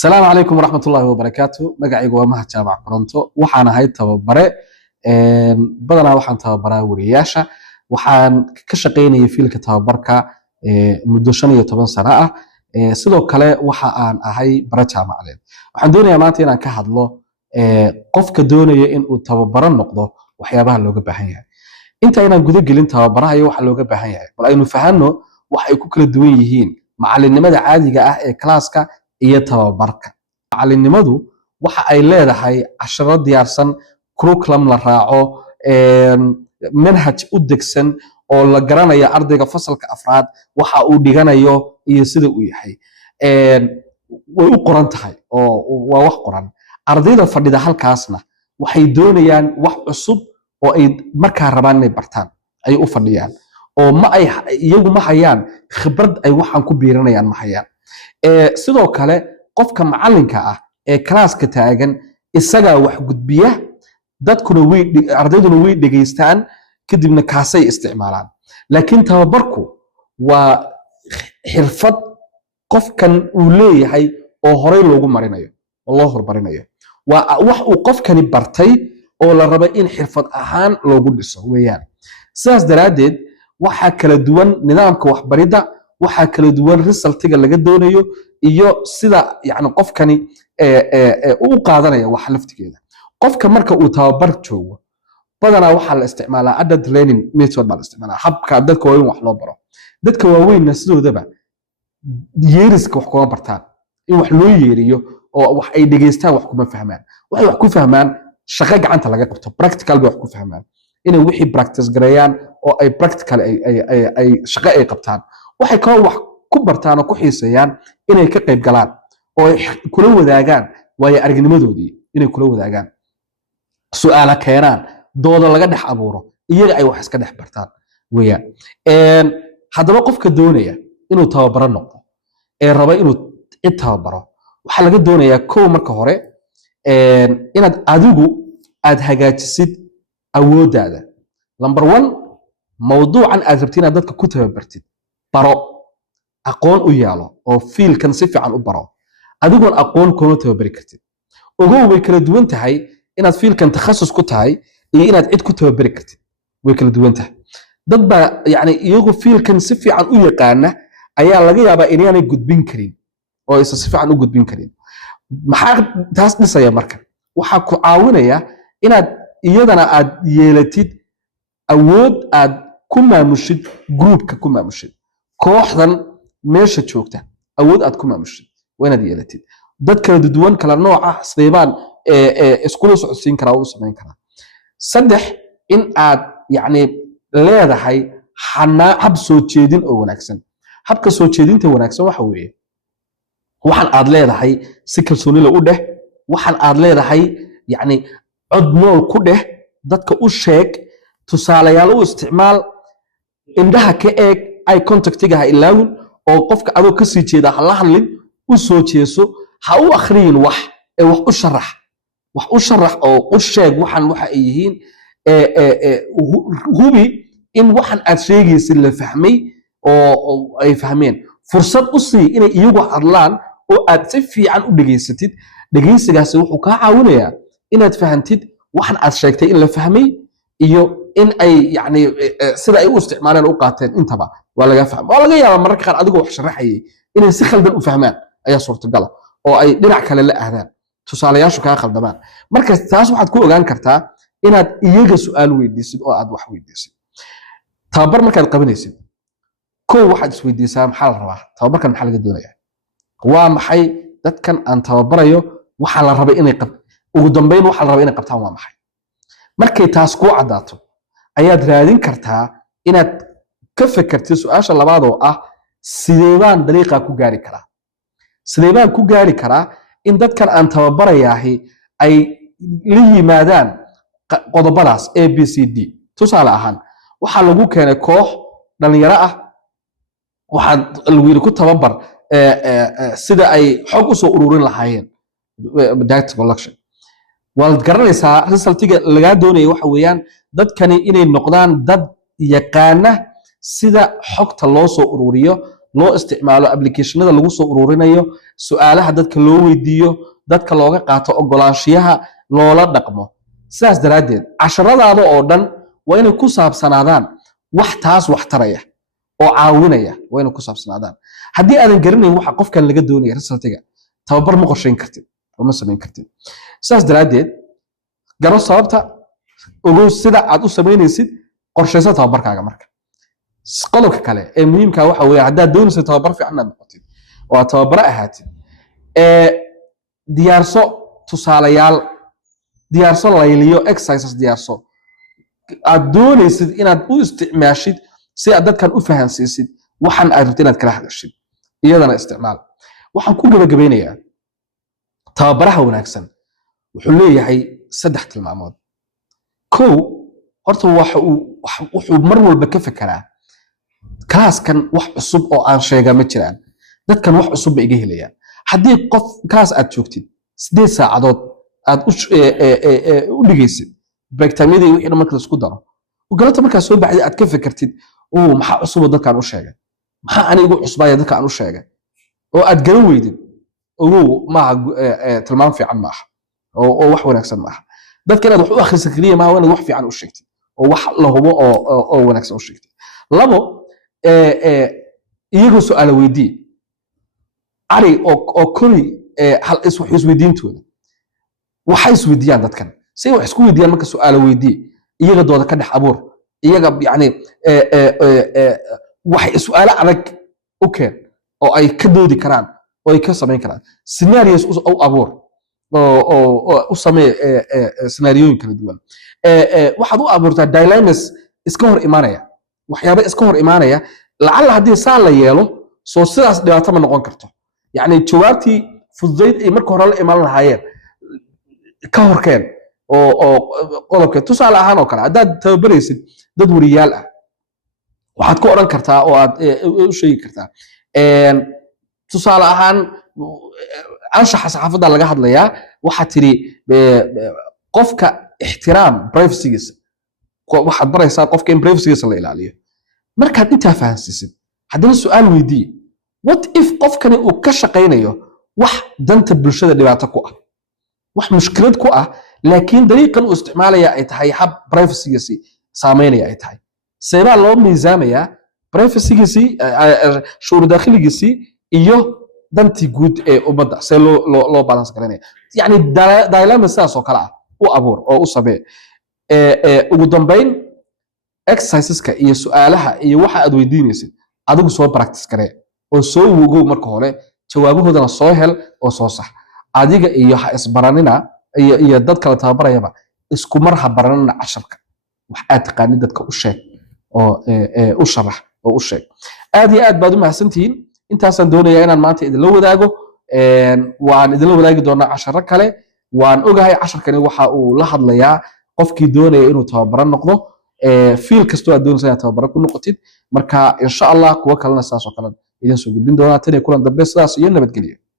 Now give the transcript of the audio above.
السلام عليكم ورحمة الله وبركاته. مقعيق ومها جامع قرنطو وحانا هاي تببري بدنا وحان تببرا ورياشا وحان كشقيني فيلك تببركا مدو 15 سنة sidoo kale waxa aan ahay bara jaamacadeed waxaan doonayaa maanta inaan ka hadlo qofka doonaya in uu tababaro noqdo waxyaabaha looga baahan yahay inta inaan guda gelin tababaraha iyo waxa looga baahan yahay bal aynu fahanno waxa ay ku kala duwan yihiin macalinimada caadiga ah ee klaaska iyo tababarka macalinimadu waxa ay leedahay casharo diyaarsan curriculum la raaco manhaj u degsan oo la garanayo ardayga fasalka afraad waxa uu dhiganayo iyo sida uu yahay way u qoran tahay oo waa wax qoran ardayda fadhida halkaasna waxay doonayaan wax cusub oo ay markaa rabaan inay bartaan ay u fadhiyaan oo ma ay iyagu ma hayaan khibrad ay waxaan ku biiranayaan ma hayaan sidoo kale qofka macalinka ah ee klaaska taagan isaga wax gudbiya dadkuna way ardayduna way dhageystaan kadibna kaasay isticmaalaan laakiin tababarku waa xirfad qofkan uu leeyahay oo horey loogu marinayo oo loo hormarinayo waa wax uu qofkani bartay oo la rabo in xirfad ahaan loogu dhiso weeyaan sidaas daraadeed waxa kala duwan nidaamka waxbarida waxa kala duwan resultiga laga doonayo iyo sida yani qofkani uu qaadanaya wax laftigeeda qofka marka uu tababar joogo badanaa waxa la isticmaalaa adult learning method baa la isticmaalaa habka dadka waaweyn wax loo baro dadka waaweynna sidoodaba yeeriska wax kuma bartaan in wax loo yeeriyo oo wax ay dhageystaan wax kuma fahmaan waxay wax ku fahmaan shaqo gacanta laga qabto practical bay wax ku fahmaan inay wixii practice gareeyaan oo ay practical ay shaqo ay qabtaan waxay kaloo wax ku bartaan oo ku xiiseeyaan inay ka qayb galaan oo ay kula wadaagaan waayo aragnimadoodii inay kula wadaagaan su'aala keenaan dooda laga dhex abuuro iyaga ay wax iska dhex bartaan weeyaan haddaba qofka doonaya inuu tababaro noqdo ee raba inuu cid tababaro waxaa laga doonayaa kow marka hore inaad adigu aad hagaajisid awooddaada number 1 mawduucan aad rabtid inaad dadka ku tababartid baro aqoon u yaalo oo fiilkan si fiican u baro adigoon aqoon kuma tababari kartid ogow way kala duwan tahay inaad fiilkan takhasus ku tahay iyo inaad cid ku tababari kartid way kala duwan tahay dad baa yani iyagu fiilkan si fiican u yaqaana ayaa laga yaabaa inaanay gudbin karin oo aysan si fiican u gudbin karin maxaa taas dhisaya marka waxaa ku caawinaya inaad iyadana aad yeelatid awood aad ku maamushid groupka ku maamushid kooxdan meesha joogta awood aad ku maamushid waa inaad yeelatid dad kala duwan kala nooc ah sideebaan iskula socodsiin karaa oo u samayn karaa saddex in aad yani leedahay hab soo jeedin oo wanaagsan habka soo jeedinta wanaagsan waxa weeye waxaan aad leedahay si kalsooni leh u dheh waxaan aad leedahay yani cod nool ku dheh dadka u sheeg tusaalayaal u isticmaal indhaha ka eeg eye contactiga ha ilaawin oo qofka adoo ka sii jeeda ha la hadlin u soo jeeso ha u akhriyin wax ee wax u sharax oo u sheeg waxaan waxa ay yihiin hubi in waxaan aad sheegaysid la fahmay oo ay fahmeen fursad u sii inay iyagu hadlaan oo aad si fiican u dhageysatid dhageysigaasi wuxuu kaa caawinayaa inaad fahantid waxaan aad sheegtay in la fahmay iyo in ay yani sida ay u isticmaaleen u qaateen intaba waa laga fahmo waa laga yaabaa mararka qaar adigoo wax sharaxayay inay si khaldan u fahmaan ayaa suurtagala oo ay dhinac kale la ahdaan tusaalayaashu kaa khaldamaan marka taas waxaad ku ogaan kartaa inaad iyaga su'aal weydiisid oo aad wax weydiisid tababar markaad qabanaysid kow waxaad isweydiisaa maxaa la rabaa tababarkan maxaa laga doonayaa waa maxay dadkan aan tababarayo waxaa la rabay inay ugu dambeyn waxaa la rabay inay qabtaan waa maxay markay taas kuu caddaato ayaad raadin kartaa inaad ka fekertid su'aasha labaad oo ah sideebaan dariiqaa ku gaari karaa sideebaan ku gaari karaa in dadkan aan tababarayaahi ay la yimaadaan qodobadaas a b c d tusaale ahaan waxaa lagu keenay koox dhalinyaro ah waxaad lagu yiri ku tababar sida ay xog u soo ururin lahaayeen data collection waad garanaysaa resultiga laga doonaya waxa weeyaan dadkani inay noqdaan dad yaqaana sida xogta loo soo ururiyo loo isticmaalo applicationada lagu soo ururinayo su'aalaha dadka loo weydiiyo dadka looga qaato ogolaanshiyaha loola dhaqmo sidaas daraadeed casharadaada oo dhan waa inay ku saabsanaadaan wax taas wax taraya oo caawinaya waa inay ku saabsanaadaan haddii aadan garanayn waxa qofkan laga doonaya resultiga tababar ma qorsheyn kartid oo ma samayn kartid sidaas daraadeed garo sababta ogow sida aad u samaynaysid qorshaysa tababarkaaga marka qodobka kale ee muhiimka waxa weeye haddaad doonaysid tababar fiican aad noqotid oo aad tababaro ahaatid diyaarso tusaalayaal diyaarso layliyo exercises diyaarso aad doonaysid inaad u isticmaashid si aad dadkan u fahansiisid waxan aad rabtid inaad kala hadashid iyadana isticmaal waxaan ku gabagabeynayaa tababaraha wanaagsan wuxuu leeyahay 3 tilmaamood kow horta wuxuu mar walba ka fekeraa kaaskan wax cusub oo aan sheega ma jiraan dadkan wax cusub ba iga helayaan haddii qof kaas aad joogtid 8 saacadood aad u dhigaysid break time-yadii wixii marka la isku daro galabta markaa soo baxday aad ka fekertid oo maxaa cusub dadkan u sheegay maxaa anigu cusbaya dadkan u sheegay oo aad garan weydid oo ma tilmaam fiican ma aha oo wax wanaagsan ma aha dadka inaad wax u akhrisan kaliya ma waa wax fiican u sheegtid oo wax la hubo oo wanaagsan u sheegtid labo iyagu su'aalo weydii ari oo kori hal isweydiintooda waxay isweydiiyaan dadkan si wax isku weydiiyaan marka su'aalo weydii iyaga dooda ka dhex abuur iyaga yani waxay su'aalo adag u keen oo ay ka doodi karaan oo ay ka samayn karaan scenarios u abuur oo u samee scenaariyooyin kala duwan waxaad u abuurtaa dilemmas iska hor imaanaya waxyaabo iska hor imaanaya lacalla haddii saa la yeelo soo sidaas dhibaato ma noqon karto yani jawaabtii fududayd ay marka hore la imaan lahaayeen ka horkeen oo qodobka tusaale ahaan oo kale haddaad tababaraysid dad wariyaal ah waxaad ku oran kartaa oo aad u sheegi kartaa tusaale ahaan anshaxa saxaafadda laga hadlayaa waxaad tiri qofka ixtiraam privacygiisa waxaad baraysaa qofka in privacygiisa la ilaaliyo markaad intaa fahansiisid haddana su'aal weydii what if qofkani uu ka shaqaynayo wax danta bulshada dhibaato ku ah wax mushkilad ku ah laakiin dariiqan uu isticmaalaya ay tahay hab privacygiisa saameynaya ay tahay seebaa loo miisaamayaa privacygiisa shuruud dakhligiisa iyo dantii guud ee ummadda see loo balance garanaya yani dilemma sidaas oo kale ah u abuur oo u samee ugu dambayn exerciseska iyo su'aalaha iyo waxa aad weydiinaysid adigu soo practice garee oo soo wogow marka hore jawaabahoodana soo hel oo soo sax adiga iyo ha isbaranina iyo dad kala tababarayaba isku mar ha baranina casharka wax aad taqaanid dadka u sheeg oo u sharax oo u sheeg aad iyo aad baad u mahadsantihiin intaasaan doonayaa inaan maanta idinla wadaago waan idinla wadaagi doonaa casharo kale waan ogahay casharkani waxa uu la hadlayaa qofkii doonaya inuu tababaro noqdo fiil kastoo aad doonaysa inaad tababaro ku noqotid marka insha allah kuwa kalena saas oo kale idin soo gudbin doonaa tan iyo kulan dambe sidaas iyo nabadgelyo